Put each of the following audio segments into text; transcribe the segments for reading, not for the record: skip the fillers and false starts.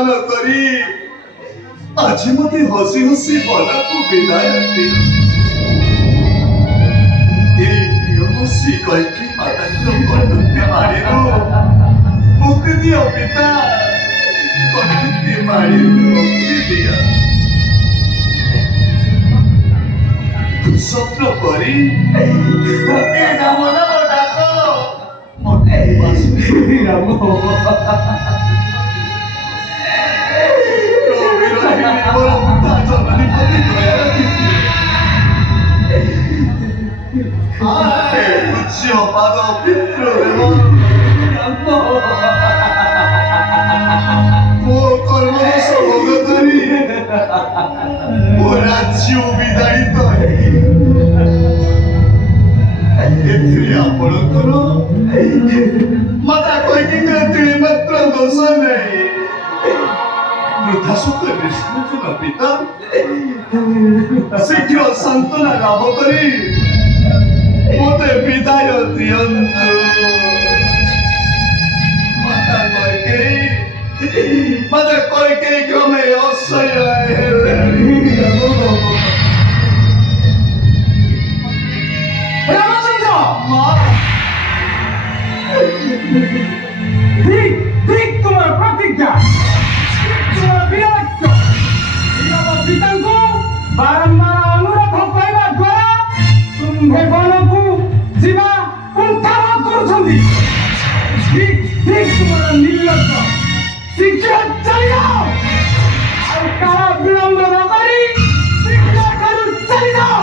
अपमान करी आज मते हसी हसी बना को विदाय दियो ए प्रियमसी कल्की माता तो कंडुक्ति मारे रो मुक्ति दियो पिता कंडुक्ति मारे मुक्ति दिया तू स्वप्न परी ए नाम नाम डाको मोटे बासुरी राम माता कोई मात्र दोष नहीं पिता शीघ्र सांत्वना लाभ करी मते विदाय दियंतु माता कइके क्रमे असह्य रामचंद्र ठीक तुम्हारा प्रतिज्ञा पिता को बारंबार अनुरोध करवा द्वारा तुम्हें बन को जीवा कुंठाबाद करुछंदी ठीक तुम्हारा निर्लज्ज शीघ्र चली जाओ और काला विलंब न करी शीघ्र करू चली जाओ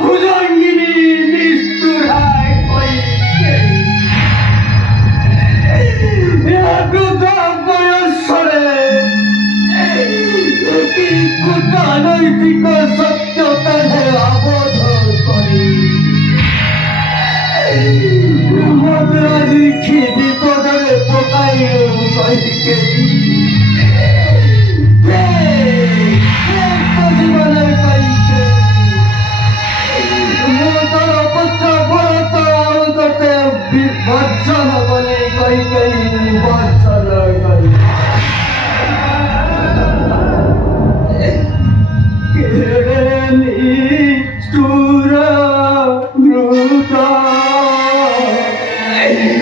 भुजंगिनी निष्ठुराय কূটনৈতিক সত্যতারে আবদ্ধ করি মদ্রাজি বিপদে পকাই কইকে জীবনের কইকে মোতর পুত্র ভরত অন্ততে বর্জন বলে কই